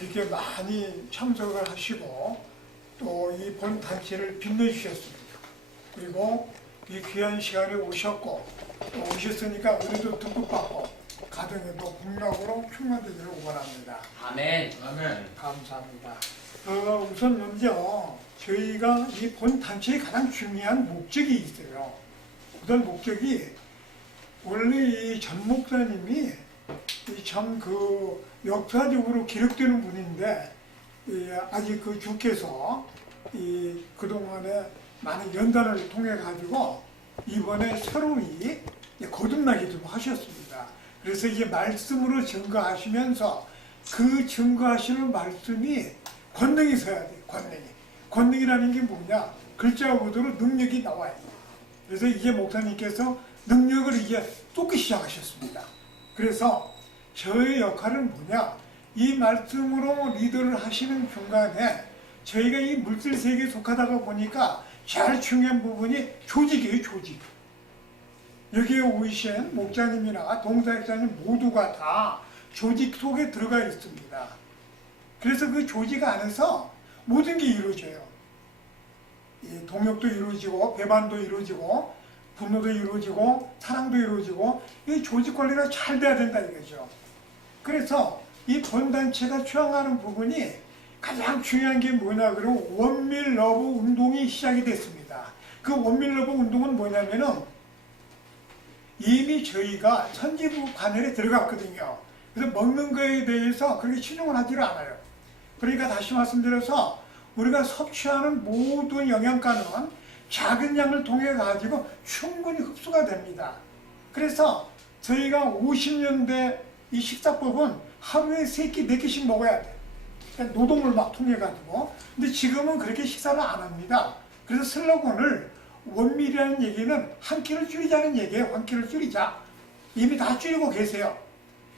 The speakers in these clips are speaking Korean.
이렇게 많이 참석을 하시고 또 이 본 단체를 빛내주셨습니다. 그리고 이 귀한 시간에 오셨고 또 오셨으니까 은혜도 듬뿍 받고 가정에도 국력으로 충만되기를 원합니다. 아멘. 아멘. 감사합니다. 우선 먼저 저희가 이 본 단체의 가장 중요한 목적이 있어요. 우선 목적이 원래 이 전 목사님이 참 그 역사적으로 기록되는 분인데 아직 그 주께서 그동안에 많은 연단을 통해 가지고 이번에 새로이 거듭나게 좀 하셨습니다. 그래서 이제 말씀으로 증거하시면서 그 증거하시는 말씀이 권능이 서야 돼요. 권능이라는 게 뭐냐? 글자 그대로 능력이 나와요. 그래서 이제 목사님께서 능력을 이제 쏟기 시작하셨습니다. 그래서 저의 역할은 뭐냐? 이 말씀으로 리더를 하시는 중간에 저희가 이 물질 세계에 속하다가 보니까 제일 중요한 부분이 조직이에요, 조직. 여기에 오이신 목자님이나 동사역자님 모두가 다 조직 속에 들어가 있습니다. 그래서 그 조직 안에서 모든 게 이루어져요. 이 동역도 이루어지고 배반도 이루어지고 분노도 이루어지고 사랑도 이루어지고 이 조직 관리가 잘 돼야 된다 이거죠. 그래서 이 본단체가 추앙하는 부분이 가장 중요한 게 뭐냐 그러면 원밀 러브 운동이 시작이 됐습니다. 그 원밀 러브 운동은 뭐냐면은 이미 저희가 선지부 관열에 들어갔거든요. 그래서 먹는 거에 대해서 그렇게 신용을 하지를 않아요. 그러니까 다시 말씀드려서 우리가 섭취하는 모든 영양가는 작은 양을 통해 가지고 충분히 흡수가 됩니다. 그래서 저희가 50년대 이 식사법은 하루에 3끼, 4끼씩 먹어야 돼. 그러니까 노동을 막 통해 가지고. 근데 지금은 그렇게 식사를 안 합니다. 그래서 슬로건을 원밀이라는 얘기는 한 끼를 줄이자는 얘기예요. 한 끼를 줄이자. 이미 다 줄이고 계세요.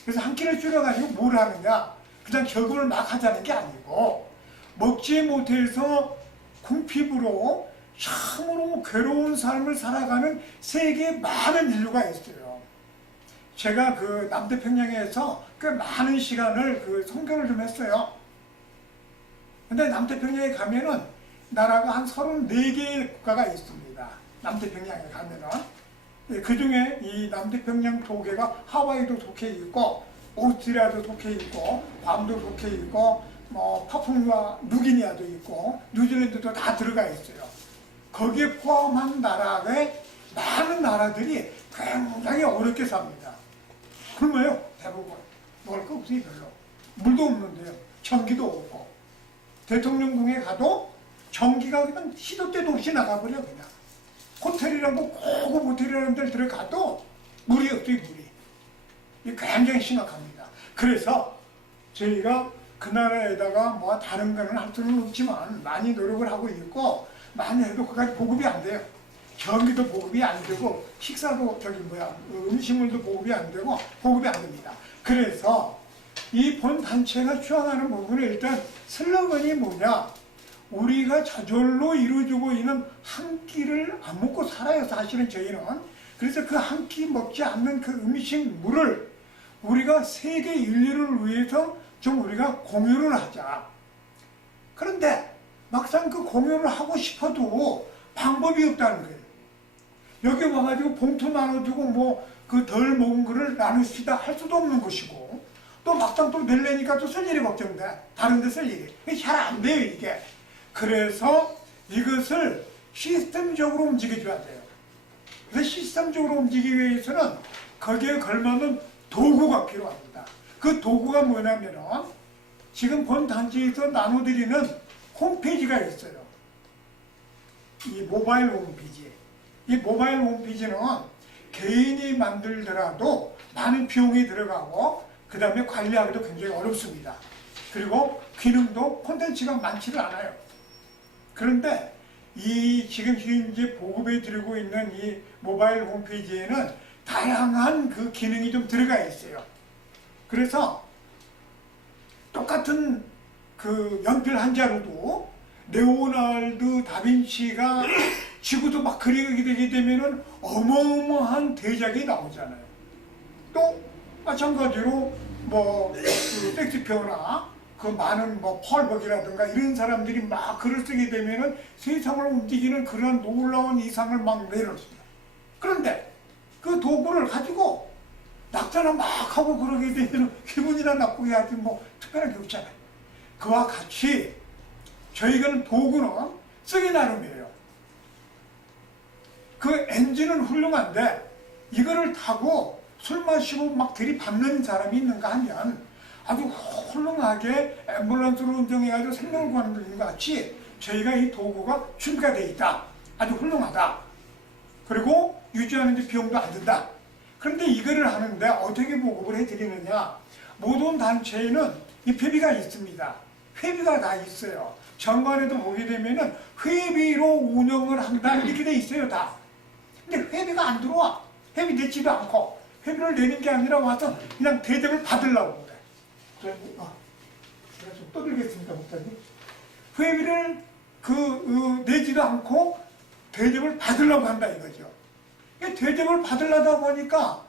그래서 한 끼를 줄여가지고 뭘 하느냐? 그냥 결국을 막 하자는 게 아니고 먹지 못해서 궁핍으로 참으로 괴로운 삶을 살아가는 세계에 많은 인류가 있어요. 제가 그 남태평양에서 꽤 많은 시간을 그 선교를 좀 했어요. 근데 남태평양에 가면은 나라가 한 34개의 국가가 있습니다. 남태평양에 가면은. 그 중에 이 남태평양 도계가 하와이도 속해 있고, 오스트리아도 속해 있고, 괌도 속해 있고, 뭐 파푸아 누기니아도 있고, 뉴질랜드도 다 들어가 있어요. 거기에 포함한 나라의 많은 나라들이 굉장히 어렵게 삽니다. 굶어요, 대부분. 먹을 거 없어요, 별로. 물도 없는데요. 전기도 없고. 대통령궁에 가도 전기가 그냥 시도 때도 없이 나가버려, 그냥. 호텔이라고 고급 호텔이라는 데를 들어가도 물이 없어요, 물이. 이게 굉장히 심각합니다. 그래서 저희가 그 나라에다가 뭐 다른 거는 할 수는 없지만 많이 노력을 하고 있고 많이 해도 그까지 보급이 안 돼요. 전기도 보급이 안 되고 식사도 음식물도 보급이 안 되고 보급이 안 됩니다. 그래서 이 본 단체가 추앙하는 부분은 일단 슬로건이 뭐냐? 우리가 저절로 이루어지고 있는 한 끼를 안 먹고 살아요, 사실은 저희는. 그래서 그 한 끼 먹지 않는 그 음식물을 우리가 세계 인류를 위해서 좀 우리가 공유를 하자. 그런데 막상 그 공유를 하고 싶어도 방법이 없다는 거예요. 여기 와가지고 봉투 나눠주고 뭐 그 덜 먹은 거를 나누시다 할 수도 없는 것이고 또 막상 또 낼래니까 또 쓸 일이 걱정돼. 다른 데 쓸 일이. 잘 안 돼요, 이게. 그래서 이것을 시스템적으로 움직여줘야 돼요. 그래서 시스템적으로 움직이기 위해서는 거기에 걸맞는 도구가 필요합니다. 그 도구가 뭐냐면은 지금 본 단체에서 나눠드리는 홈페이지가 있어요. 이 모바일 홈페이지. 이 모바일 홈페이지는 개인이 만들더라도 많은 비용이 들어가고 그 다음에 관리하기도 굉장히 어렵습니다. 그리고 기능도 콘텐츠가 많지를 않아요. 그런데 이 지금 현재 보급해 드리고 있는 이 모바일 홈페이지에는 다양한 그 기능이 좀 들어가 있어요. 그래서 똑같은 그 연필 한 자루도 레오나르도 다빈치가 지구도 막 그리게 되게 되면은 어마어마한 대작이 나오잖아요. 또 마찬가지로 뭐 그 섹스피어나 그 많은 뭐 펄벅이라든가 이런 사람들이 막 글을 쓰게 되면은 세상을 움직이는 그런 놀라운 이상을 막 내놓습니다. 그런데 그 도구를 가지고 낙자나 막 하고 그러게 되면 기분이나 나쁘게 하지 뭐 특별한 게 없잖아요. 그와 같이 저희가 도구는 쓰기 나름이에요. 그 엔진은 훌륭한데 이거를 타고 술 마시고 막 들이받는 사람이 있는가 하면 아주 훌륭하게 앰뷸런스로 운전해가지고 생명을 구하는 것 같이 저희가 이 도구가 준비가 되어 있다. 아주 훌륭하다. 그리고 유지하는 데 비용도 안 든다. 그런데 이거를 하는데 어떻게 보급을 해드리느냐. 모든 단체에는 이 회비가 있습니다. 회비가 다 있어요. 정관에도 보게 되면은 회비로 운영을 한다 이렇게 돼 있어요 다. 근데 회비가 안 들어와. 회비 내지도 않고 회비를 내는 게 아니라 와서 그냥 대접을 받으려고 그래. 제가 좀 떠들겠습니다 목사님. 회비를 내지도 않고 대접을 받으려고 한다 이거죠. 대접을 받으려다 보니까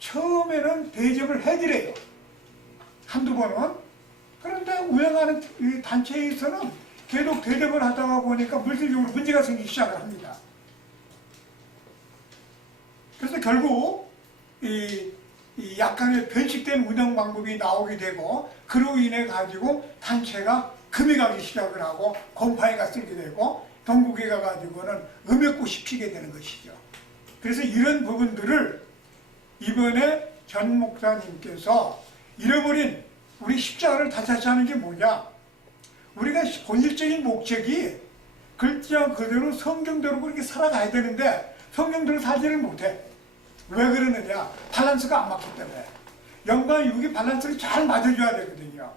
처음에는 대접을 해드려요. 한두 번은. 그런데 운영하는 이 단체에서는 계속 대접을 하다가 보니까 물질적으로 문제가 생기기 시작을 합니다. 그래서 결국 이 약간의 변칙된 운영 방법이 나오게 되고 그로 인해 가지고 단체가 금이 가기 시작을 하고 곰팡이가 쓸게 되고 동국에 가가지고는 음역꽃이 피게 되는 것이죠. 그래서 이런 부분들을 이번에 전 목사님께서 잃어버린 우리 십자가를 다시 하는 게 뭐냐? 우리가 본질적인 목적이 글자 그대로 성경대로 그렇게 살아가야 되는데 성경대로 살지를 못해. 왜 그러느냐? 밸런스가 안 맞기 때문에. 영과 육이 밸런스를 잘 맞아줘야 되거든요.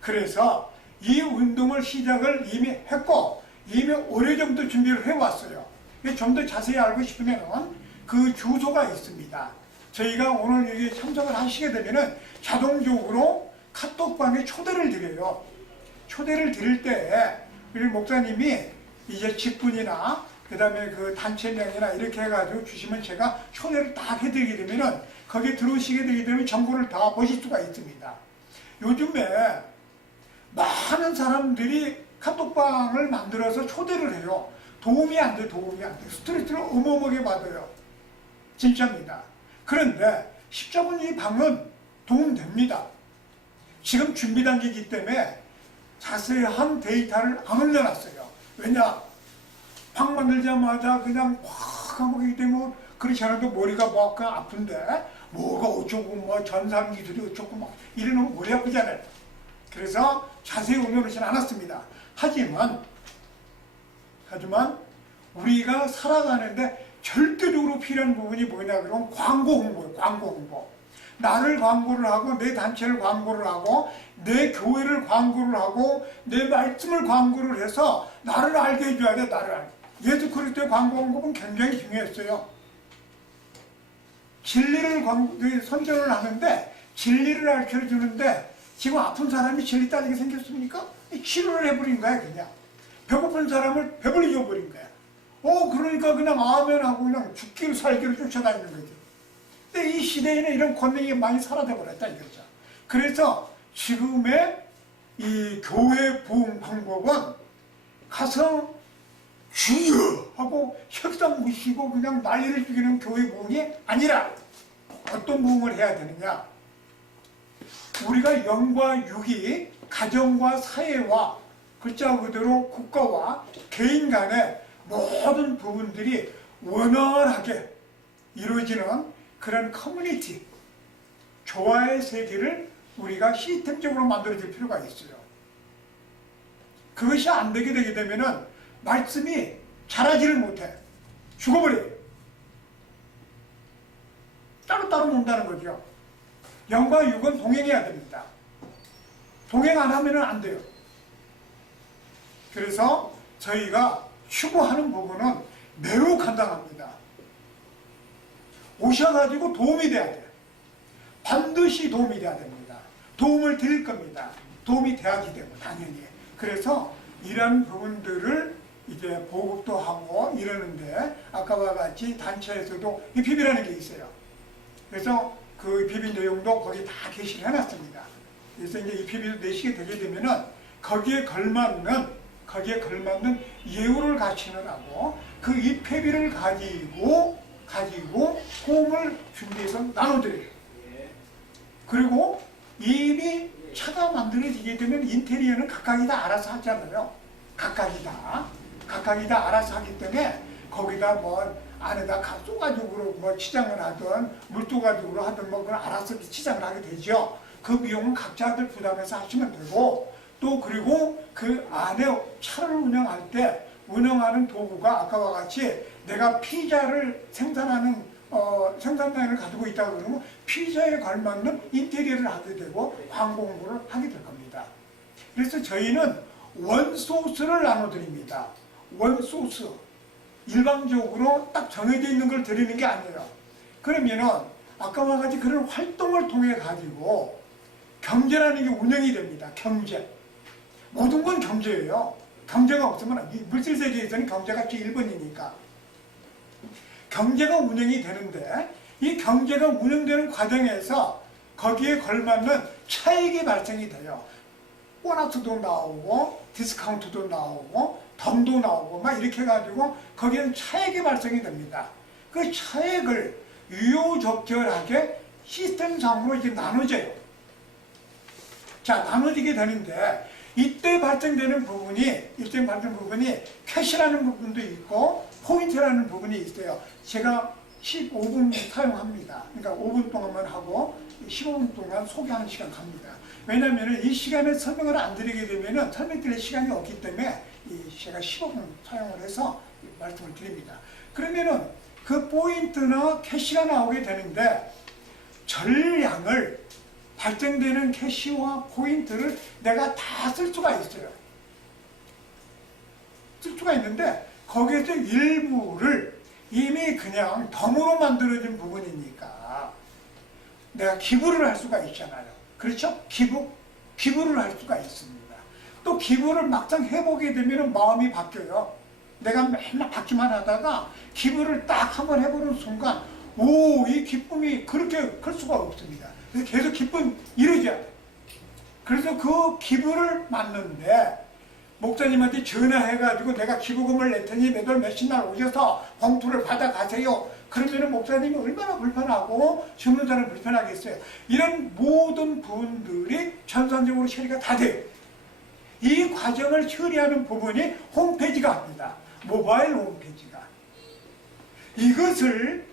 그래서 이 운동을 시작을 이미 했고 이미 오래전부터 준비를 해왔어요. 좀 더 자세히 알고 싶으면 그 주소가 있습니다. 저희가 오늘 여기 참석을 하시게 되면은 자동적으로 카톡방에 초대를 드려요. 초대를 드릴 때 우리 목사님이 이제 직분이나 그 다음에 그 단체명이나 이렇게 해가지고 주시면 제가 초대를 딱 해드리게 되면은 거기에 들어오시게 되게 되면 정보를 다 보실 수가 있습니다. 요즘에 많은 사람들이 카톡방을 만들어서 초대를 해요. 도움이 안 돼, 도움이 안 돼. 스트레스를 어마어마하게 받아요. 진짜입니다. 그런데 십자군 이 방은 도움됩니다. 지금 준비 단계이기 때문에 자세한 데이터를 안 올려놨어요. 왜냐? 방 만들자마자 그냥 확 하기 때문에 그렇지 않아도 머리가 막 아픈데 뭐가 어쩌고 뭐 전산기술이 어쩌고 막 이러면 머리 아프잖아요. 그래서 자세히 올려놓지는 않았습니다. 하지만 우리가 살아가는데 절대적으로 필요한 부분이 뭐냐 그러면 광고 홍보예요. 광고 홍보. 나를 광고를 하고 내 단체를 광고를 하고 내 교회를 광고를 하고 내 말씀을 광고를 해서 나를 알게 해줘야 돼. 나를 알게. 예수 그리스도의 광고 홍보는 굉장히 중요했어요. 진리를 선전을 하는데 진리를 가르쳐주는데 지금 아픈 사람이 진리 따지게 생겼습니까? 치료를 해버린 거야 그냥. 배고픈 사람을 배불리 줘버린 거야. 그러니까 그냥 아멘 하고 그냥 죽기를 살기를 쫓아다니는 거죠. 근데 이 시대에는 이런 권능이 많이 사라져버렸다 이거죠. 그래서 지금의 이 교회 부흥 방법은 가서 주여 하고 협상 무시고 그냥 난리를 죽이는 교회 부흥이 아니라 어떤 부흥을 해야 되느냐. 우리가 영과 육이 가정과 사회와 글자 그대로 국가와 개인 간의 모든 부분들이 원활하게 이루어지는 그런 커뮤니티, 조화의 세계를 우리가 시스템적으로 만들어줄 필요가 있어요. 그것이 안 되게 되면은 말씀이 자라지를 못해. 죽어버려요. 따로따로 논다는 거죠. 영과 육은 동행해야 됩니다. 동행 안 하면 안 돼요. 그래서 저희가 추구하는 부분은 매우 간단합니다. 오셔가지고 도움이 돼야 돼요. 반드시 도움이 돼야 됩니다. 도움을 드릴 겁니다. 도움이 돼야지 되고 당연히. 그래서 이런 부분들을 이제 보급도 하고 이러는데 아까와 같이 단체에서도 이 비비라는 게 있어요. 그래서 그 비비 내용도 거기 다 게시를 해놨습니다. 그래서 이제 이 PB를 내시게 되게 되면은 거기에 걸맞는 예우를 갖추느라고 그 잎회비를 가지고 호음을 준비해서 나눠드려요. 그리고 이미 차가 만들어지게 되면 인테리어는 각각이 다 알아서 하잖아요. 각각이 다 알아서 하기 때문에 거기다 뭐 안에다 쏘가지고 뭐 치장을 하든 물도가지고 하든 뭐 그걸 알아서 치장을 하게 되죠. 그 비용은 각자들 부담해서 하시면 되고, 또 그리고 그 안에 차를 운영할 때 운영하는 도구가 아까와 같이 내가 피자를 생산하는 생산라인을 가지고 있다고 그러면 피자에 걸맞는 인테리어를 하게 되고 광고 홍보를 하게 될 겁니다. 그래서 저희는 원소스를 나눠드립니다. 원소스. 일방적으로 딱 정해져 있는 걸 드리는 게 아니에요. 그러면은 아까와 같이 그런 활동을 통해 가지고 경제라는 게 운영이 됩니다. 경제. 모든 건 경제예요. 경제가 없으면 물질 세계에서는 경제가 제1번이니까. 경제가 운영이 되는데 이 경제가 운영되는 과정에서 거기에 걸맞는 차익이 발생이 돼요. 보너스도 나오고 디스카운트도 나오고 덤도 나오고 막 이렇게 해가지고 거기에는 차익이 발생이 됩니다. 그 차익을 유효적절하게 시스템상으로 이렇게 나눠져요. 자, 나눠지게 되는데 이때 발생되는 부분이 캐시라는 부분도 있고 포인트라는 부분이 있어요. 제가 15분 사용합니다. 그러니까 5분 동안만 하고 15분 동안 소개하는 시간 갑니다. 왜냐하면 이 시간에 설명을 안 드리게 되면 설명드릴 시간이 없기 때문에 제가 15분 사용을 해서 말씀을 드립니다. 그러면은 그 포인트나 캐시가 나오게 되는데 전량을 발생되는 캐시와 포인트를 내가 다 쓸 수가 있어요. 쓸 수가 있는데 거기에서 일부를 이미 그냥 덤으로 만들어진 부분이니까 내가 기부를 할 수가 있잖아요. 그렇죠? 기부를 할 수가 있습니다. 또 기부를 막상 해보게 되면 마음이 바뀌어요. 내가 맨날 받기만 하다가 기부를 딱 한번 해보는 순간 이 기쁨이 그렇게 클 수가 없습니다. 그래서 계속 기쁨 이루어져야 돼. 그래서 그 기부를 맞는데 목사님한테 전화해가지고 내가 기부금을 낼 테니 매달 몇십 날 오셔서 봉투를 받아가세요. 그러면 목사님이 얼마나 불편하고 주문자는 불편하겠어요. 이런 모든 부분들이 전산적으로 처리가 다 돼요. 이 과정을 처리하는 부분이 홈페이지가 합니다. 모바일 홈페이지가. 이것을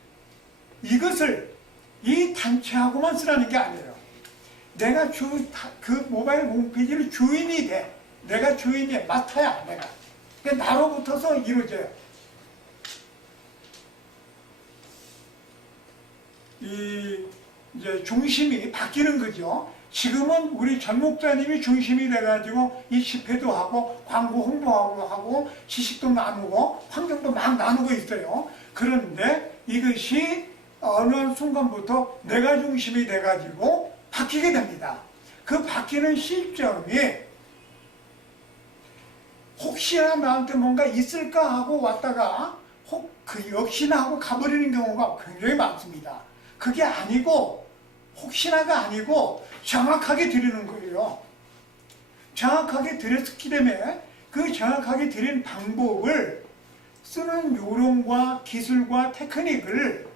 이 단체하고만 쓰라는 게 아니에요. 내가 그 모바일 홈페이지를 주인이 돼. 내가 주인이야. 맡아야 내가. 그러니까 나로부터서 이루어져요. 이제 중심이 바뀌는 거죠. 지금은 우리 전 목사님이 중심이 돼가지고 이 집회도 하고 광고 홍보하고 하고 지식도 나누고 환경도 막 나누고 있어요. 그런데 이것이 어느 순간부터 내가 중심이 돼가지고 바뀌게 됩니다. 그 바뀌는 시점이 혹시나 나한테 뭔가 있을까 하고 왔다가 역시나 하고 가버리는 경우가 굉장히 많습니다. 그게 아니고 혹시나가 아니고 정확하게 드리는 거예요. 정확하게 드렸기 때문에 그 정확하게 드린 방법을 쓰는 요령과 기술과 테크닉을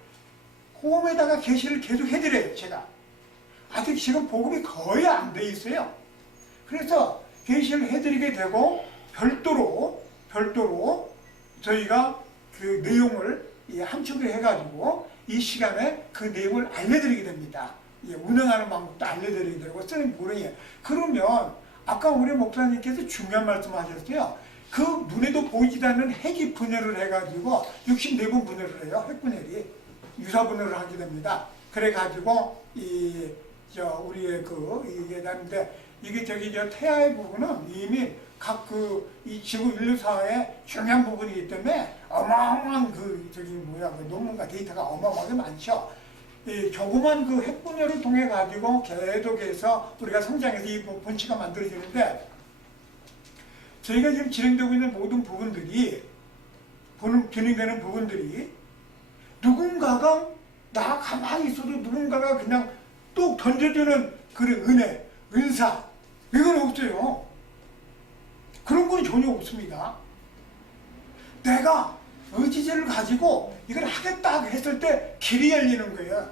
홈에다가 게시를 계속 해드려요. 제가 아직 지금 보급이 거의 안 돼 있어요. 그래서 게시를 해드리게 되고 별도로 저희가 그 내용을 함축을 해가지고 이 시간에 그 내용을 알려드리게 됩니다. 운영하는 방법도 알려드리게 되고 쓰는 요령이에요. 그러면 아까 우리 목사님께서 중요한 말씀을 하셨어요. 그 눈에도 보이지 않는 핵이 분열을 해가지고 64번 분열을 해요. 핵 분열이 유사 분열을 하게 됩니다. 그래가지고 우리의 이게 나는데 이게 태아의 부분은 이미 각 이 지구 인류사의 중요한 부분이기 때문에 어마어마한 그 논문과 데이터가 어마어마하게 많죠. 이 조그만 그 핵분열을 통해 가지고 계속해서 우리가 성장해서 이 본체가 만들어지는데 저희가 지금 진행되고 있는 모든 부분들이 진행되는 부분들이 누군가가 나 가만히 있어도 누군가가 그냥 뚝 던져주는 그런 은사 이건 없어요. 그런 건 전혀 없습니다. 내가 의지를 가지고 이걸 하겠다 했을 때 길이 열리는 거예요.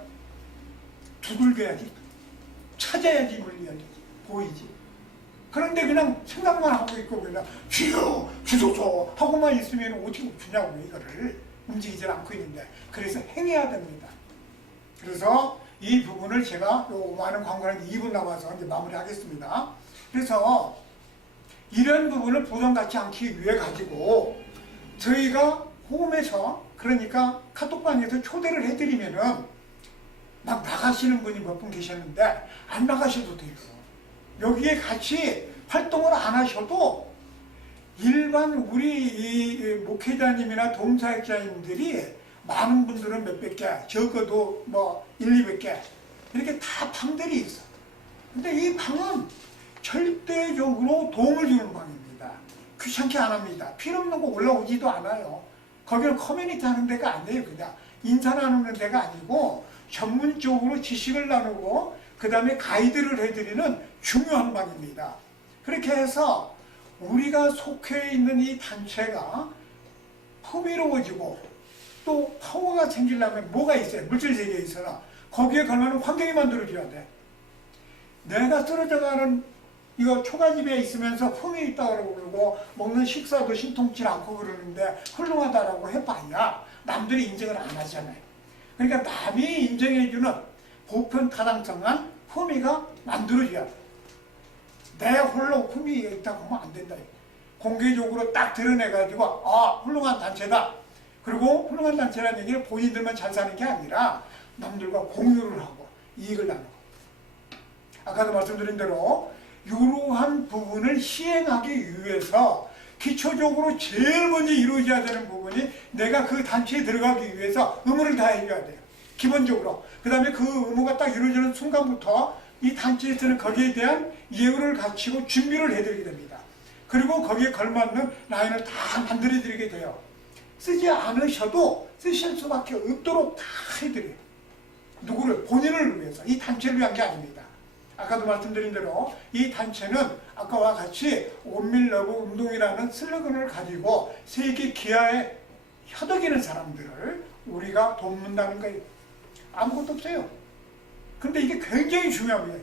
두들겨야지, 찾아야지 물리 열리지, 보이지. 그런데 그냥 생각만 하고 있고 그냥 주여 주소서 하고만 있으면 어떻게 주냐고 이거를 움직이질 않고 있는데, 그래서 행해야 됩니다. 그래서 이 부분을 제가 요 많은 광고는 2분 남아서 이제 마무리하겠습니다. 그래서 이런 부분을 부담 갖지 않기 위해 가지고 저희가 홈에서, 그러니까 카톡방에서 초대를 해드리면은 막 나가시는 분이 몇 분 계셨는데 안 나가셔도 돼요. 여기에 같이 활동을 안 하셔도 일반 우리 이 목회자님이나 동사역자님들이 많은 분들은 몇백 개, 적어도 뭐 1, 200개 이렇게 다 방들이 있어. 근데 이 방은 절대적으로 도움을 주는 방입니다. 귀찮게 안 합니다. 필요 없는 거 올라오지도 않아요. 거기는 커뮤니티 하는 데가 아니에요. 그냥 인사 나누는 데가 아니고 전문적으로 지식을 나누고 그 다음에 가이드를 해드리는 중요한 방입니다. 그렇게 해서 우리가 속해 있는 이 단체가 풍요로워지고 또 파워가 생기려면 뭐가 있어요? 물질 세계에 있어나 거기에 걸맞는 환경이 만들어져야 돼. 내가 쓰러져가는 이거 초가집에 있으면서 품이 있다고 그러고 먹는 식사도 신통치 않고 그러는데 훌륭하다라고 해봐야 남들이 인정을 안 하잖아요. 그러니까 남이 인정해주는 보편타당성한 품위가 만들어져야 돼. 내 홀로 품위가 있다고 하면 안 된다. 공개적으로 딱 드러내가지고 아 훌륭한 단체다. 그리고 훌륭한 단체라는 얘기를 본인들만 잘 사는 게 아니라 남들과 공유를 하고 이익을 나누고, 아까도 말씀드린 대로 이러한 부분을 시행하기 위해서 기초적으로 제일 먼저 이루어져야 되는 부분이 내가 그 단체에 들어가기 위해서 의무를 다해줘야 돼요. 기본적으로. 그 다음에 그 의무가 딱 이루어지는 순간부터 이 단체에서는 거기에 대한 예우를 갖추고 준비를 해드리게 됩니다. 그리고 거기에 걸맞는 라인을 다 만들어드리게 돼요. 쓰지 않으셔도 쓰실 수밖에 없도록 다 해드려요. 누구를? 본인을 위해서. 이 단체를 위한 게 아닙니다. 아까도 말씀드린 대로 이 단체는 아까와 같이 온밀러브 운동이라는 슬로건을 가지고 세계 기아에 협덕이는 사람들을 우리가 돕는다는 거예요. 아무것도 없어요. 근데 이게 굉장히 중요합니다.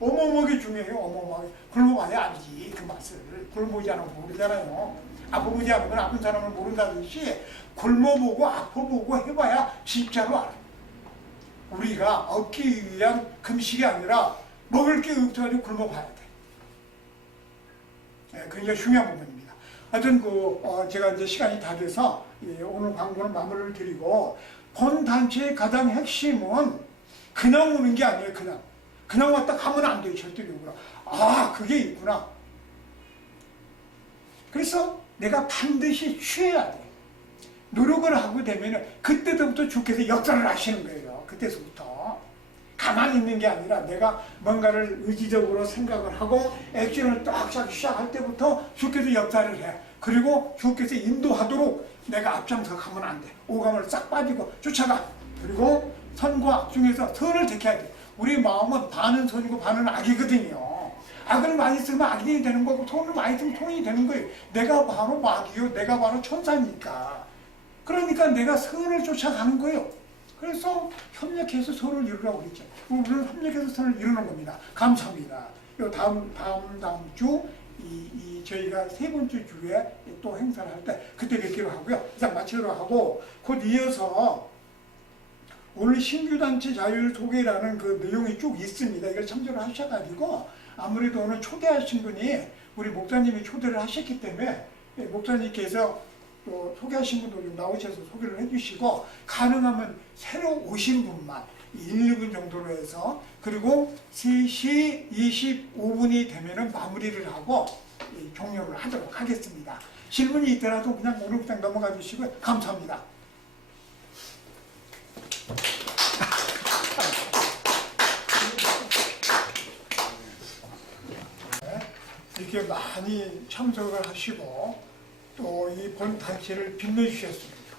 어마어마하게 중요해요. 어마어마하게. 굶어봐야 알지 그 맛을. 굶어보지 않으면 모르잖아요. 아파보지 않으면 아픈 사람을 모른다듯이 굶어보고 아파보고 해봐야 진짜로 알아요. 우리가 얻기 위한 금식이 아니라 먹을 게 없어가지고 굶어봐야 돼. 네, 굉장히 중요한 부분입니다. 하여튼 제가 이제 시간이 다 돼서 오늘 광고는 마무리를 드리고, 본 단체의 가장 핵심은 그냥 오는 게 아니에요. 그냥 왔다 가면 안 돼요. 절대적으로. 아 그게 있구나. 그래서 내가 반드시 취해야 돼. 노력을 하고 되면 그때부터 주께서 역사를 하시는 거예요. 그때서부터. 가만히 있는 게 아니라 내가 뭔가를 의지적으로 생각을 하고 액션을 딱 시작할 때부터 주께서 역사를 해. 그리고 주께서 인도하도록 내가 앞장서 가면 안 돼. 오감을 싹 빠지고 쫓아가. 그리고 선과 악 중에서 선을 택해야 돼. 우리 마음은 반은 선이고 반은 악이거든요. 악을 많이 쓰면 악인이 되는 거고 선을 많이 쓰면 선이 되는 거예요. 내가 바로 마귀요. 내가 바로 천사니까. 그러니까 내가 선을 쫓아가는 거예요. 그래서 협력해서 선을 이루라고 그랬죠. 우리는 협력해서 선을 이루는 겁니다. 감사합니다. 다음 주 저희가 세 번째 주에 또 행사를 할 때 그때 뵙기로 하고요. 이상 마치도록 하고, 곧 이어서 오늘 신규단체 자율 소개라는 그 내용이 쭉 있습니다. 이걸 참조를 하셔가지고 아무래도 오늘 초대하신 분이 우리 목사님이 초대를 하셨기 때문에 목사님께서 또 소개하신 분도 좀 나오셔서 소개를 해주시고, 가능하면 새로 오신 분만 1, 2분 정도로 해서, 그리고 3시 25분이 되면은 마무리를 하고 종료를 하도록 하겠습니다. 질문이 있더라도 그냥 오늘 그냥 넘어가 주시고요. 감사합니다. 이렇게 많이 참석을 하시고 또 이 본 단체를 빛내주셨습니다.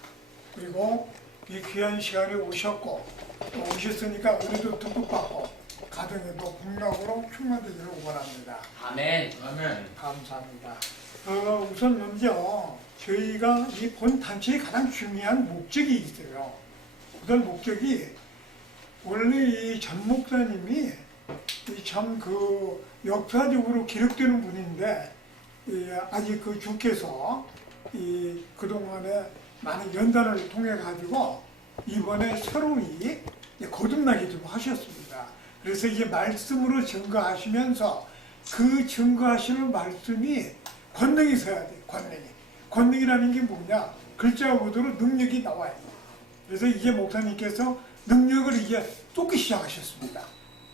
그리고 이 귀한 시간에 오셨고 또 오셨으니까 우리도 듬뿍 받고 가정에도 복락으로 충만되기를 원합니다. 아멘. 아멘. 감사합니다. 우선 먼저 저희가 이 본 단체의 가장 중요한 목적이 있어요. 그런 목적이 원래 이 전 목사님이 참 그 역사적으로 기록되는 분인데 아직 그 주께서 그동안에 많은 연단을 통해 가지고 이번에 새로이 거듭나게 좀 하셨습니다. 그래서 이제 말씀으로 증거하시면서 그 증거하시는 말씀이 권능이 있어야 돼. 권능이라는 게 뭐냐? 글자 그대로 능력이 나와요. 그래서 이제 목사님께서 능력을 이제 쏟기 시작하셨습니다.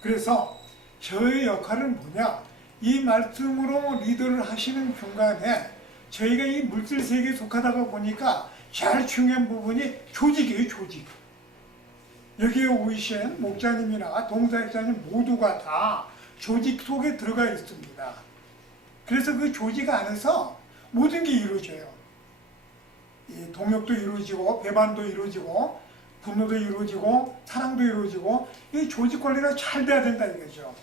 그래서 저의 역할은 뭐냐? 이 말씀으로 리더를 하시는 중간에 저희가 이 물질 세계에 속하다가 보니까 제일 중요한 부분이 조직이에요, 조직. 여기에 오이신 목자님이나 동사역자님 모두가 다 조직 속에 들어가 있습니다. 그래서 그 조직 안에서 모든 게 이루어져요. 이 동역도 이루어지고 배반도 이루어지고 분노도 이루어지고 사랑도 이루어지고 이 조직 관리가 잘 돼야 된다 이거죠.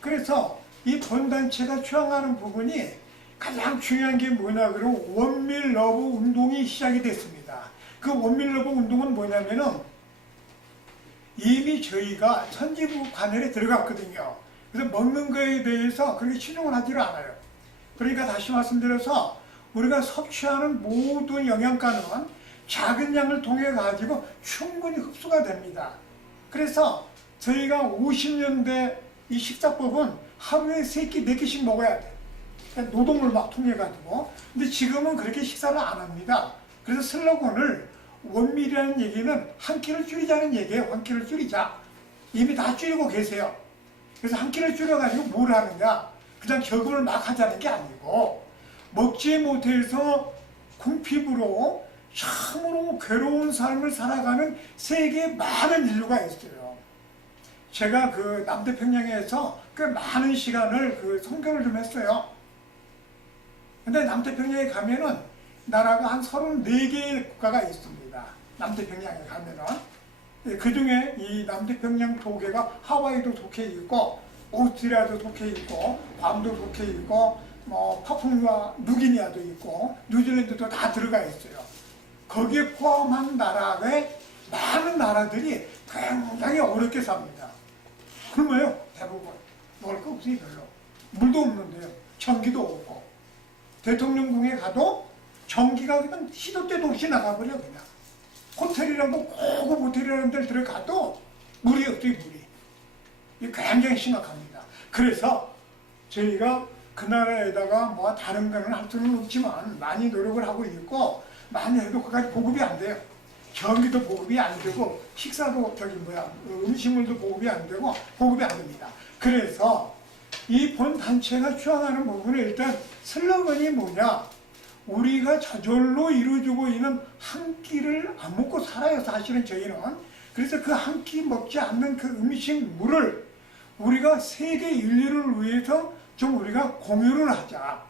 그래서 이 본단체가 추앙하는 부분이 가장 중요한 게 뭐냐 그러면 원밀 러브 운동이 시작이 됐습니다. 그 원밀 러브 운동은 뭐냐면은 이미 저희가 천지부 관열에 들어갔거든요. 그래서 먹는 거에 대해서 그렇게 신경을 하지를 않아요. 그러니까 다시 말씀드려서 우리가 섭취하는 모든 영양가는 작은 양을 통해 가지고 충분히 흡수가 됩니다. 그래서 저희가 50년대 이 식사법은 하루에 3끼, 4끼씩 먹어야 돼. 노동을 막 통해 가지고. 근데 지금은 그렇게 식사를 안 합니다. 그래서 슬로건을 원밀이라는 얘기는 한 끼를 줄이자는 얘기예요. 한 끼를 줄이자. 이미 다 줄이고 계세요. 그래서 한 끼를 줄여가지고 뭘 하느냐? 그냥 결국을 막 하자는 게 아니고 먹지 못해서 궁핍으로 참으로 괴로운 삶을 살아가는 세계에 많은 인류가 있어요. 제가 그 남태평양에서 꽤 많은 시간을 그 선교를 좀 했어요. 근데 남태평양에 가면은 나라가 한 34개의 국가가 있습니다. 남태평양에 가면은. 그 중에 이 남태평양 도계가 하와이도 속해 있고, 오스트리아도 속해 있고, 괌도 속해 있고, 파푸아 누기니아도 있고, 뉴질랜드도 다 들어가 있어요. 거기에 포함한 나라의 많은 나라들이 굉장히 어렵게 삽니다. 굶어요, 대부분. 먹을 거 없어요, 별로. 물도 없는데요. 전기도 없고. 대통령궁에 가도 전기가 그냥 시도 때도 없이 나가버려, 그냥. 호텔이라고 고급 호텔이라는 데를 들어가도 물이 없어요, 물이. 이게 굉장히 심각합니다. 그래서 저희가 그 나라에다가 뭐 다른 거는 할 수는 없지만 많이 노력을 하고 있고, 많이 해도 그까지 보급이 안 돼요. 전기도 보급이 안 되고, 식사도 음식물도 보급이 안 되고, 보급이 안 됩니다. 그래서 이 본 단체가 추앙하는 부분은 일단 슬로건이 뭐냐? 우리가 저절로 이루어지고 있는 한 끼를 안 먹고 살아요, 사실은 저희는. 그래서 그 한 끼 먹지 않는 그 음식물을 우리가 세계 인류를 위해서 좀 우리가 공유를 하자.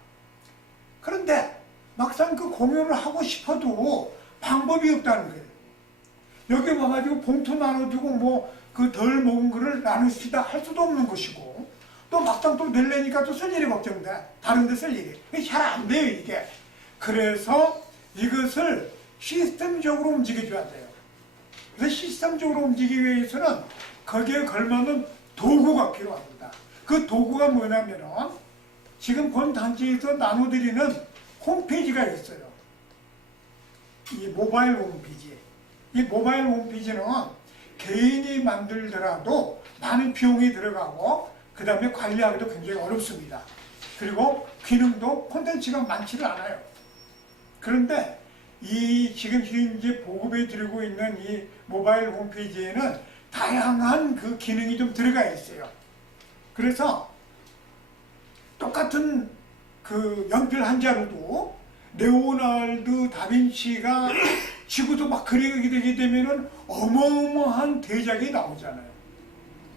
그런데 막상 그 공유를 하고 싶어도 방법이 없다는 거예요. 여기 와가지고 봉투 나눠주고 뭐 그 덜 먹은 거를 나누시다 할 수도 없는 것이고, 또 막상 또 낼래니까 또 쓸 일이 걱정돼. 다른 데 쓸 일이. 잘 안 돼요, 이게. 그래서 이것을 시스템적으로 움직여줘야 돼요. 그래서 시스템적으로 움직이기 위해서는 거기에 걸맞는 도구가 필요합니다. 그 도구가 뭐냐면은 지금 본 단체에서 나눠드리는 홈페이지가 있어요. 이 모바일 홈페이지. 이 모바일 홈페이지는 개인이 만들더라도 많은 비용이 들어가고 그 다음에 관리하기도 굉장히 어렵습니다. 그리고 기능도 콘텐츠가 많지를 않아요. 그런데 이 지금 현재 보급해 드리고 있는 이 모바일 홈페이지에는 다양한 그 기능이 좀 들어가 있어요. 그래서 똑같은 그 연필 한 자루도 레오나르도 다빈치가 지구도 막 그리게 되게 되면은 어마어마한 대작이 나오잖아요.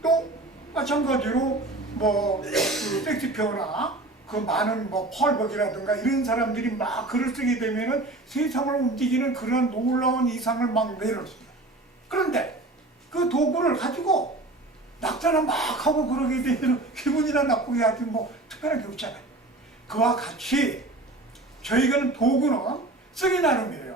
또 마찬가지로 뭐 그 섹스피어나 그 많은 뭐 펄벅이라든가 이런 사람들이 막 글을 쓰게 되면은 세상을 움직이는 그런 놀라운 이상을 막 내놓습니다. 그런데 그 도구를 가지고 막자나 막 하고 그러게 되면 기분이나 나쁘게 하든 뭐 특별한 게 없잖아요. 그와 같이 저희가는 도구는 쓰기 나름이에요.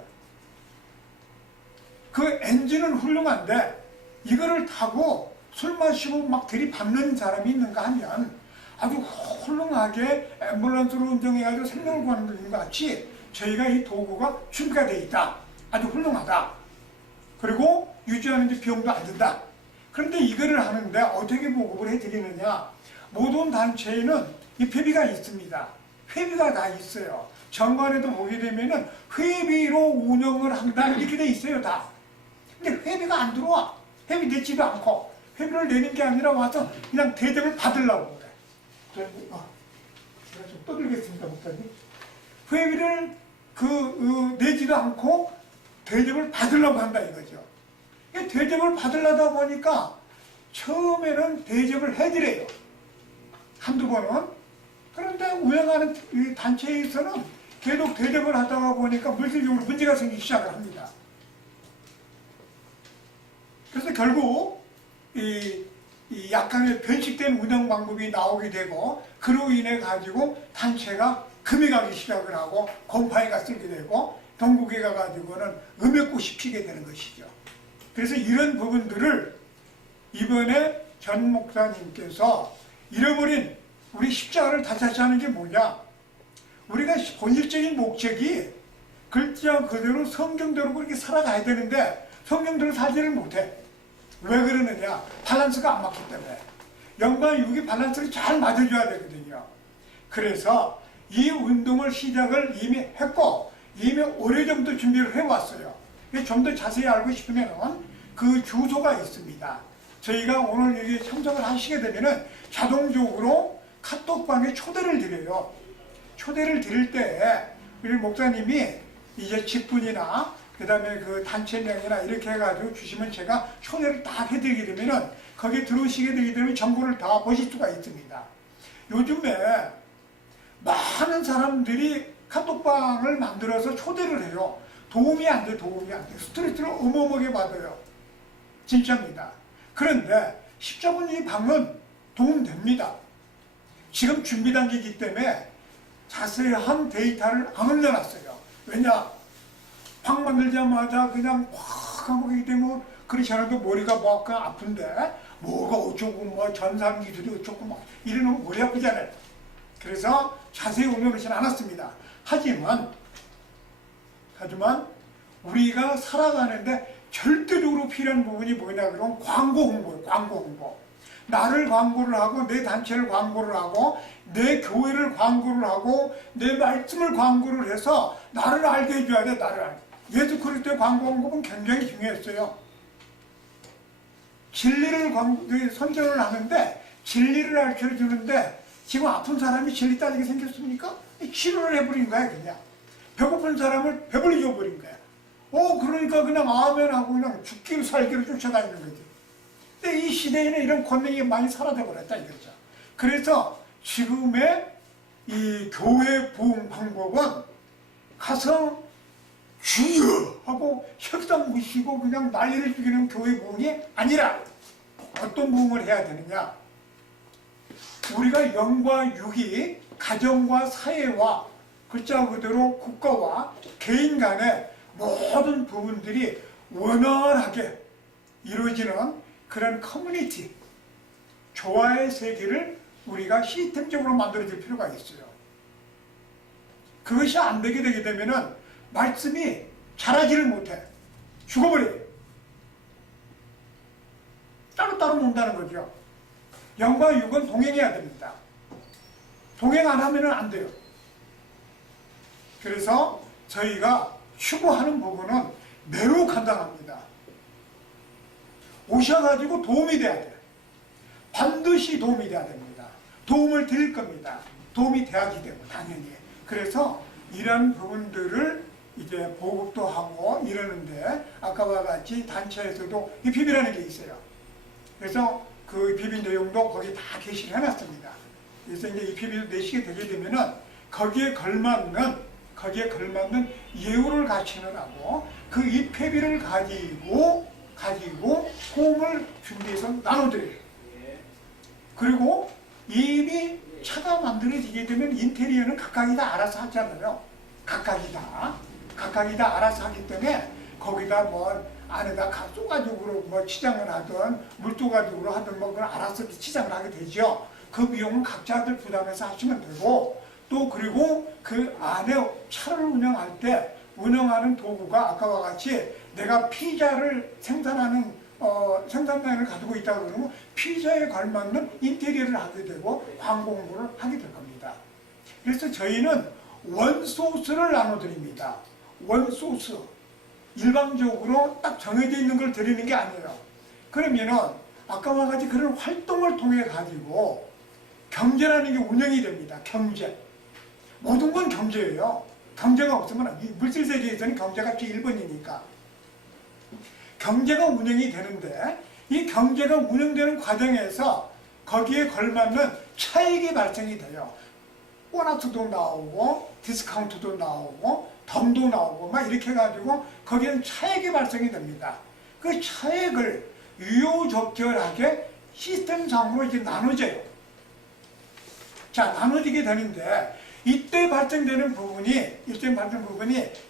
그 엔진은 훌륭한데 이거를 타고 술 마시고 막 들이받는 사람이 있는가 하면 아주 훌륭하게 앰뷸런스로 운전해가지고 생명을 구하는 것 같이 저희가 이 도구가 준비가 되어 있다. 아주 훌륭하다. 그리고 유지하는 데 비용도 안 든다. 그런데 이거를 하는데 어떻게 보급을 해드리느냐. 모든 단체에는 이 회비가 있습니다. 회비가 다 있어요. 정관에도 보게 되면은 회비로 운영을 한다 이렇게 돼 있어요 다. 근데 회비가 안 들어와. 회비 내지도 않고 회비를 내는 게 아니라 와서 그냥 대접을 받으려고 그래. 제가 좀 떠들겠습니다 목사님. 회비를 내지도 않고 대접을 받으려고 한다 이거죠. 대접을 받으려다 보니까 처음에는 대접을 해드려요. 한두 번은. 그런데 운영하는 이 단체에서는 계속 대접을 하다가 보니까 물질적으로 문제가 생기기 시작을 합니다. 그래서 결국 이 약간의 변칙된 운영 방법이 나오게 되고 그로 인해 가지고 단체가 금이 가기 시작을 하고 곰팡이가 쓸게 되고 동국에 가가지고는 음역꽃이 피게 되는 것이죠. 그래서 이런 부분들을 이번에 전 목사님께서 잃어버린 우리 십자가를 다시 하는 게 뭐냐? 우리가 본질적인 목적이 글자 그대로 성경대로 그렇게 살아가야 되는데 성경대로 살지를 못해. 왜 그러느냐? 밸런스가 안 맞기 때문에. 영과 육이 밸런스를 잘 맞아줘야 되거든요. 그래서 이 운동을 시작을 이미 했고 이미 오래전부터 준비를 해왔어요. 좀 더 자세히 알고 싶으면 그 주소가 있습니다. 저희가 오늘 여기 참석을 하시게 되면은 자동적으로 카톡방에 초대를 드려요. 초대를 드릴 때 우리 목사님이 이제 직분이나 그 다음에 그 단체명이나 이렇게 해가지고 주시면 제가 초대를 딱 해드리게 되면은 거기에 들어오시게 되게 되면 정보를 다 보실 수가 있습니다. 요즘에 많은 사람들이 카톡방을 만들어서 초대를 해요. 도움이 안 돼, 도움이 안 돼. 스트레스를 어마어마하게 받아요. 진짜입니다. 그런데 십자군 이 방은 도움됩니다. 지금 준비 단계이기 때문에 자세한 데이터를 안 올려놨어요. 왜냐? 방 만들자마자 그냥 확 하고 있기 때문에 그렇지 않아도 머리가 막 아픈데 뭐가 어쩌고 뭐 전산 기술이 어쩌고 막 이러면 머리 아프잖아요. 그래서 자세히 올려놓지는 않았습니다. 하지만 우리가 살아가는데 절대적으로 필요한 부분이 뭐냐 그러면 광고 홍보예요. 광고 홍보. 나를 광고를 하고 내 단체를 광고를 하고 내 교회를 광고를 하고 내 말씀을 광고를 해서 나를 알게 해줘야 돼. 나를 알게. 예수 그리스도의 광고 홍보는 굉장히 중요했어요. 진리를 선전을 하는데 진리를 알려주는데 지금 아픈 사람이 진리 따지게 생겼습니까? 치료를 해버린 거야 그냥. 배고픈 사람을 배불리 줘버린 거야. 그러니까 그냥 아멘하고 그냥 죽기로 살기로 쫓아다니는 거지. 근데 이 시대에는 이런 권능이 많이 사라져 버렸다 이거죠. 그래서 지금의 이 교회 부흥 방법은 가서 주여 하고 협상 무시고 그냥 난리를 죽이는 교회 부흥이 아니라 어떤 부흥을 해야 되느냐? 우리가 영과 육이 가정과 사회와 글자 그대로 국가와 개인 간의 모든 부분들이 원활하게 이루어지는 그런 커뮤니티, 조화의 세계를 우리가 시스템적으로 만들어줄 필요가 있어요. 그것이 안 되게 되면은 말씀이 자라지를 못해. 죽어버려요. 따로따로 논다는 거죠. 영과 육은 동행해야 됩니다. 동행 안 하면 안 돼요. 그래서 저희가 추구하는 부분은 매우 간단합니다. 오셔가지고 도움이 돼야 돼요. 반드시 도움이 돼야 됩니다. 도움을 드릴 겁니다. 도움이 돼야지 되고 당연히. 그래서 이런 부분들을 이제 보급도 하고 이러는데 아까와 같이 단체에서도 이 비비라는 게 있어요. 그래서 그 비비 내용도 거기 다 게시를 해놨습니다. 그래서 이제 이 비비를 내시게 되게 되면은 거기에 걸맞는 예우를 갖추느라고 그 입회비를 가지고 호흡을 준비해서 나눠드려요. 그리고 이미 차가 만들어지게 되면 인테리어는 각각이 다 알아서 하잖아요. 각각이 다 알아서 하기 때문에 거기다 뭐 안에다 쏘가지고 뭐 치장을 하든 물쏘가지고 하든 뭐 그걸 알아서 치장을 하게 되죠. 그 비용은 각자들 부담해서 하시면 되고, 또 그리고 그 안에 차를 운영할 때 운영하는 도구가 아까와 같이 내가 피자를 생산하는 생산량을 가지고 있다고 그러면 피자에 걸맞는 인테리어를 하게 되고 광고 홍보를 하게 될 겁니다. 그래서 저희는 원소스를 나눠드립니다. 원소스. 일방적으로 딱 정해져 있는 걸 드리는 게 아니에요. 그러면은 아까와 같이 그런 활동을 통해 가지고 경제라는 게 운영이 됩니다. 경제. 모든 건 경제예요. 경제가 없으면 이 물질 세계에서는 경제가 제1번이니까. 경제가 운영이 되는데 이 경제가 운영되는 과정에서 거기에 걸맞는 차익이 발생이 돼요. 보너스도 나오고 디스카운트도 나오고 덤도 나오고 막 이렇게 해가지고 거기에는 차익이 발생이 됩니다. 그 차익을 유효적절하게 시스템상으로 이제 나눠져요. 자, 나눠지게 되는데 이때 발생되는 부분이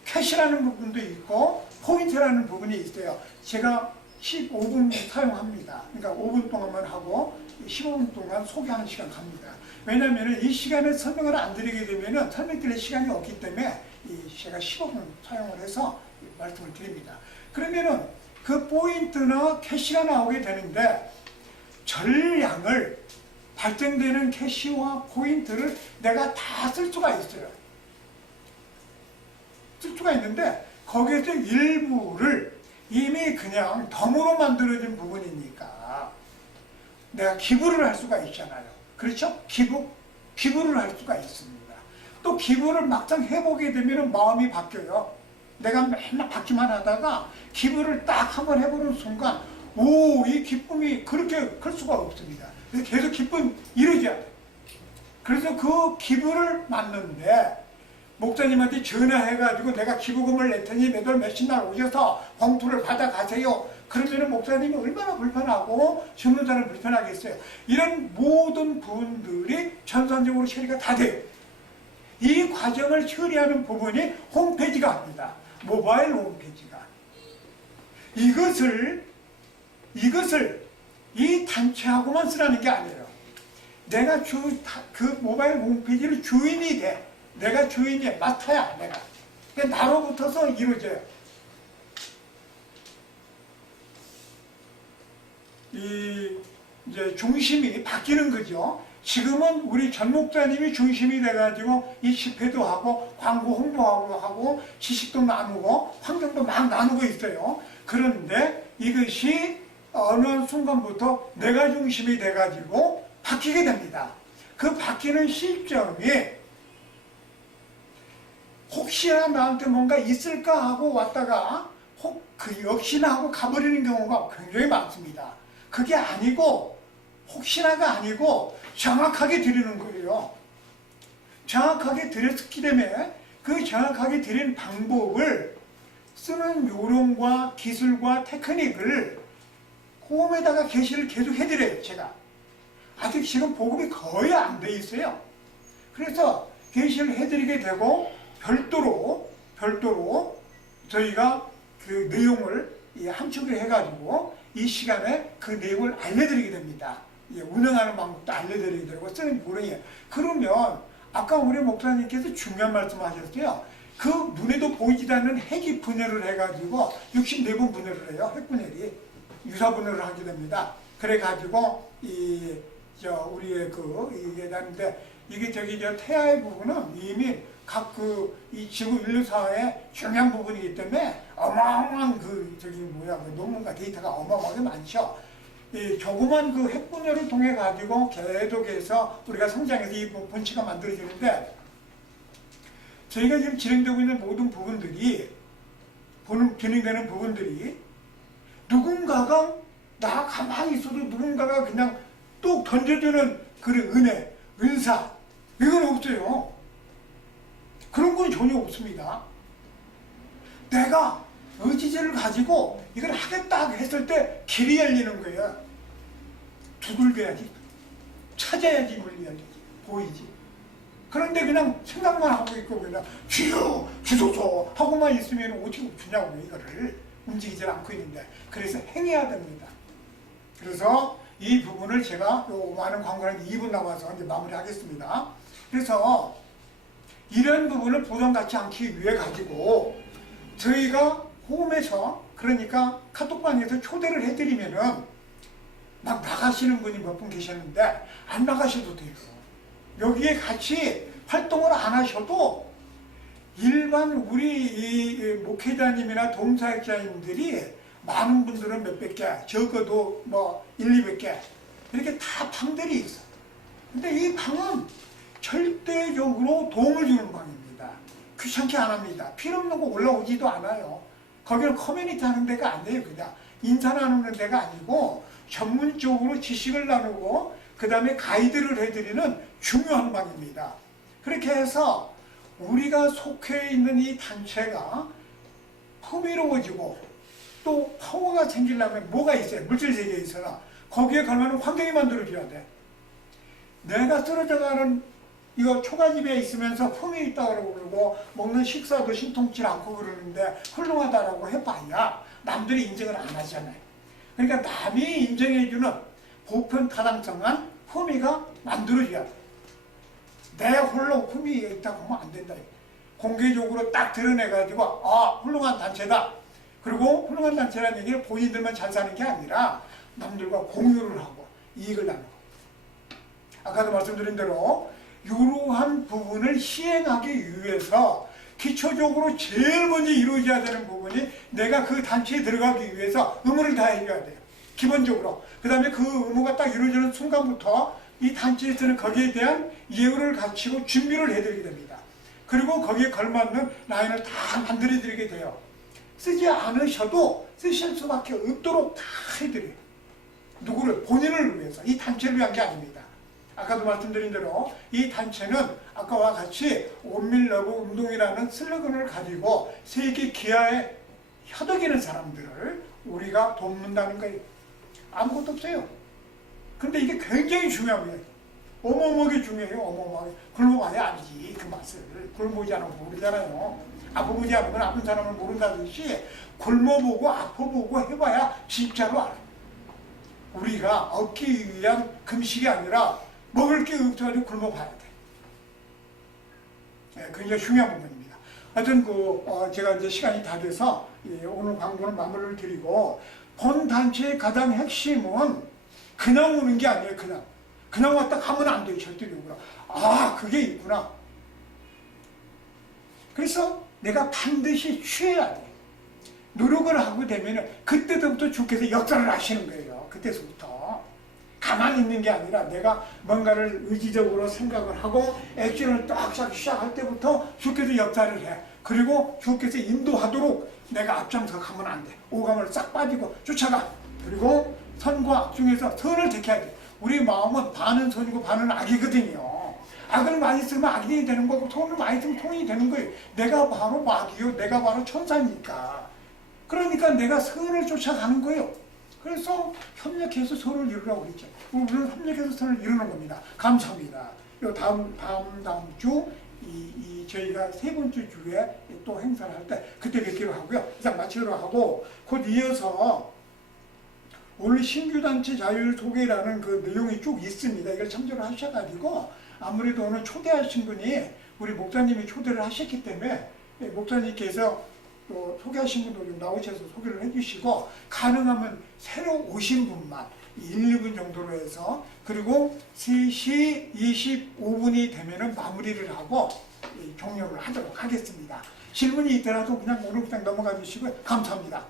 캐시라는 부분도 있고 포인트라는 부분이 있어요. 제가 15분 사용합니다. 그러니까 5분 동안만 하고 15분 동안 소개하는 시간 갑니다. 왜냐하면 이 시간에 설명을 안 드리게 되면 설명드릴 시간이 없기 때문에 제가 15분 사용을 해서 말씀을 드립니다. 그러면은 그 포인트나 캐시가 나오게 되는데 전량을 발생되는 캐시와 포인트를 내가 다 쓸 수가 있어요. 쓸 수가 있는데 거기에서 일부를 이미 그냥 덤으로 만들어진 부분이니까 내가 기부를 할 수가 있잖아요. 그렇죠? 기부를 할 수가 있습니다. 또 기부를 막상 해보게 되면 마음이 바뀌어요. 내가 맨날 받기만 하다가 기부를 딱 한번 해보는 순간 이 기쁨이 그렇게 클 수가 없습니다. 그래서 계속 기쁨 이루죠. 그래서 그 기부를 맞는데 목사님한테 전화해가지고 내가 기부금을 낼 테니 매달 몇십 날 오셔서 봉투를 받아가세요. 그러면 목사님이 얼마나 불편하고 주문자는 불편하겠어요. 이런 모든 부분들이 전산적으로 처리가 다 돼요. 이 과정을 처리하는 부분이 홈페이지가 합니다. 모바일 홈페이지가. 이것을 이 단체하고만 쓰라는 게 아니에요. 내가 그 모바일 홈페이지를 주인이 돼. 내가 주인이야. 마스터야, 내가. 그러니까 나로부터서 이루어져요. 이제 중심이 바뀌는 거죠. 지금은 우리 전 목사님이 중심이 돼가지고 이 집회도 하고 광고 홍보하고 하고 지식도 나누고 환경도 막 나누고 있어요. 그런데 이것이 어느 순간부터 내가 중심이 돼가지고 바뀌게 됩니다. 그 바뀌는 시점이 혹시나 나한테 뭔가 있을까 하고 왔다가 역시나 하고 가버리는 경우가 굉장히 많습니다. 그게 아니고 혹시나가 아니고 정확하게 드리는 거예요. 정확하게 드렸기 때문에 그 정확하게 드리는 방법을 쓰는 요령과 기술과 테크닉을 홈에다가 게시를 계속 해드려요. 제가 아직 지금 보급이 거의 안 돼 있어요. 그래서 게시를 해드리게 되고 별도로 저희가 그 내용을 함축을 해가지고 이 시간에 그 내용을 알려드리게 됩니다. 운영하는 방법도 알려드리게 되고 쓰는 요령이에요. 그러면 아까 우리 목사님께서 중요한 말씀하셨어요. 그 눈에도 보이지 않는 핵이 분열을 해가지고 64번 분열을 해요. 핵 분열이 유사 분열을 하게 됩니다. 그래가지고 우리의 이게 나는데 이게 태아의 부분은 이미 각 이 지구 인류사의 중요한 부분이기 때문에 어마어마한 논문과 데이터가 어마어마하게 많죠. 이 조그만 그 핵분열을 통해 가지고 계속해서 우리가 성장해서 이 본체가 만들어지는데 저희가 지금 진행되고 있는 모든 부분들이 진행되는 부분들이 누군가가 나 가만히 있어도 누군가가 그냥 뚝 던져주는 그런 은혜, 은사 이건 없어요. 그런 건 전혀 없습니다. 내가 의지를 가지고 이걸 하겠다 했을 때 길이 열리는 거예요. 두들겨야지. 찾아야지 문을 열리지. 보이지. 그런데 그냥 생각만 하고 있고 그냥 주여 주소서 하고만 있으면 어떻게 주냐고 이거를 움직이질 않고 있는데 그래서 행해야 됩니다. 그래서 이 부분을 제가 요 많은 광고는 2분 남아서 이제 마무리하겠습니다. 그래서 이런 부분을 부담 갖지 않기 위해 가지고 저희가 홈에서 그러니까 카톡방에서 초대를 해드리면은 막 나가시는 분이 몇 분 계셨는데 안 나가셔도 돼요. 여기에 같이 활동을 안 하셔도 일반 우리 이 목회자님이나 동사역자님들이 많은 분들은 몇백 개, 적어도 뭐 200개 이렇게 다 방들이 있어요. 근데 이 방은 절대적으로 도움을 주는 방입니다. 귀찮게 안 합니다. 필요없는 거 올라오지도 않아요. 거기는 커뮤니티 하는 데가 아니에요. 그냥 인사 나누는 데가 아니고 전문적으로 지식을 나누고 그 다음에 가이드를 해드리는 중요한 방입니다. 그렇게 해서 우리가 속해 있는 이 단체가 흥미로워지고 또 파워가 생기려면 뭐가 있어요? 물질 세계에서는 거기에 걸맞는 환경이 만들어져야 돼. 내가 쓰러져가는 이거 초가집에 있으면서 흠이 있다고 그러고 먹는 식사도 신통치 않고 그러는데 훌륭하다라고 해봐야 남들이 인정을 안 하잖아요. 그러니까 남이 인정해주는 보편타당성한 흠이가 만들어져야 돼. 내 홀로 흠이 있다고 하면 안 된다. 공개적으로 딱 드러내가지고 아 훌륭한 단체다. 그리고 훌륭한 단체라는 얘기는 본인들만 잘 사는 게 아니라 남들과 공유를 하고 이익을 나누고 아까도 말씀드린 대로 이러한 부분을 시행하기 위해서 기초적으로 제일 먼저 이루어져야 되는 부분이 내가 그 단체에 들어가기 위해서 의무를 다해줘야 돼요. 기본적으로. 그 다음에 그 의무가 딱 이루어지는 순간부터 이 단체에서는 거기에 대한 예우를 갖추고 준비를 해드리게 됩니다. 그리고 거기에 걸맞는 라인을 다 만들어드리게 돼요. 쓰지 않으셔도 쓰실 수밖에 없도록 다 해드려요. 누구를? 본인을 위해서. 이 단체를 위한 게 아닙니다. 아까도 말씀드린 대로 이 단체는 아까와 같이 온밀러브 운동이라는 슬로건을 가지고 세계 기아에 협덕이는 사람들을 우리가 돕는다는 거예요. 아무것도 없어요. 근데 이게 굉장히 중요합니다. 어마어마하게 중요해요. 어마어마하게. 굶어봐야 알지 그 맛을. 굶어보지 않으면 모르잖아요. 아파보지 않으면 아픈 사람을 모른다듯이 굶어보고 아파보고 해봐야 진짜로 알아요. 우리가 얻기 위한 금식이 아니라 먹을 게 없어가지고 굶어봐야 돼. 네, 굉장히 중요한 부분입니다. 하여튼 제가 이제 시간이 다 돼서 오늘 광고는 마무리를 드리고 본 단체의 가장 핵심은 그냥 오는 게 아니에요. 그냥 왔다 가면 안 돼요. 절대적으로. 아 그게 있구나. 그래서 내가 반드시 취해야 돼. 노력을 하고 되면 그때부터 주께서 역사를 하시는 거예요. 그때서부터. 가만히 있는 게 아니라 내가 뭔가를 의지적으로 생각을 하고 액션을 딱 시작할 때부터 주께서 역사를 해. 그리고 주께서 인도하도록 내가 앞장서 가면 안 돼. 오감을 싹 빠지고 쫓아가. 그리고 선과 악 중에서 선을 택해야 돼. 우리 마음은 반은 선이고 반은 악이거든요. 악을 많이 쓰면 악인이 되는 거고 선을 많이 쓰면 선이 되는 거예요. 내가 바로 마귀요. 내가 바로 천사니까. 그러니까 내가 선을 쫓아가는 거예요. 그래서 협력해서 선을 이루라고 그랬죠. 우리는 협력해서 선을 이루는 겁니다. 감사합니다. 요 다음 주 저희가 세 번째 주에 또 행사를 할 때 그때 뵙기로 하고요. 이상 마치도록 하고 곧 이어서 오늘 신규단체 자율 소개라는 그 내용이 쭉 있습니다. 이걸 참조를 하셔가지고 아무래도 오늘 초대하신 분이 우리 목사님이 초대를 하셨기 때문에 목사님께서 또 소개하신 분도 좀 나오셔서 소개를 해주시고 가능하면 새로 오신 분만 1, 2분 정도로 해서 그리고 3시 25분이 되면은 마무리를 하고 종료를 하도록 하겠습니다. 질문이 있더라도 그냥 오늘 그냥 넘어가 주시고요. 감사합니다.